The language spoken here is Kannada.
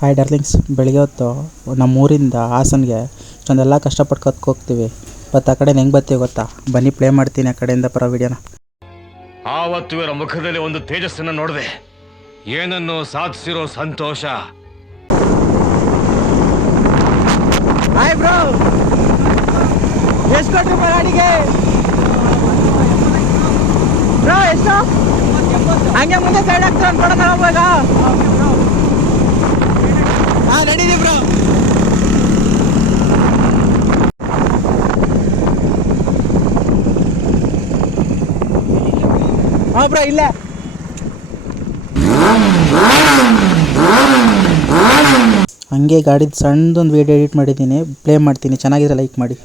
ಹಾಯ್ ಡಾರ್ಲಿಂಗ್ಸ್, ಬೆಳಿಗ್ಗೆ ಹೊತ್ತು ನಮ್ಮೂರಿಂದ ಹಾಸನ್ಗೆ ಇಷ್ಟೊಂದೆಲ್ಲ ಕಷ್ಟಪಟ್ಟು ಹೋಗ್ತೀವಿ. ಮತ್ತು ಆ ಕಡೆ ಹೆಂಗೆ ಬರ್ತೀವಿ ಗೊತ್ತಾ? ಬನ್ನಿ ಪ್ಲೇ ಮಾಡ್ತೀನಿ ಆ ಕಡೆಯಿಂದ ಬರೋ ವಿಡಿಯೋನ. ಆವತ್ತು ಇವರ ಮುಖದಲ್ಲಿ ಒಂದು ತೇಜಸ್ಸನ್ನು ನೋಡಿದೆ. ಏನನ್ನು ಸಾಧಿಸಿರೋ ಸಂತೋಷ. ಹಾಯ್ ಬ್ರೋ, ಎಷ್ಟು ಕೊಟ್ರಿ ಗಾಡಿಗೆ ಬ್ರೋ? ಎಷ್ಟು ಹಂಗೆ ಮುಂದೆ ಸೈಡ್ ಆಗ್ತಾರೆ ಅನ್ಕೊಡೋಣ ಹೋಗುವಾಗ. ಹಾಂ ನಡೀರಿ ಬ್ರೋ. ಹಾಂ ಬ್ರೋ, ಇಲ್ಲ ಹಂಗೆ ಗಾಡಿದು ಸಣ್ಣದೊಂದು ವಿಡಿಯೋ ಎಡಿಟ್ ಮಾಡಿದ್ದೀನಿ, ಪ್ಲೇ ಮಾಡ್ತೀನಿ. ಚೆನ್ನಾಗಿದ್ರೆ ಲೈಕ್ ಮಾಡಿ.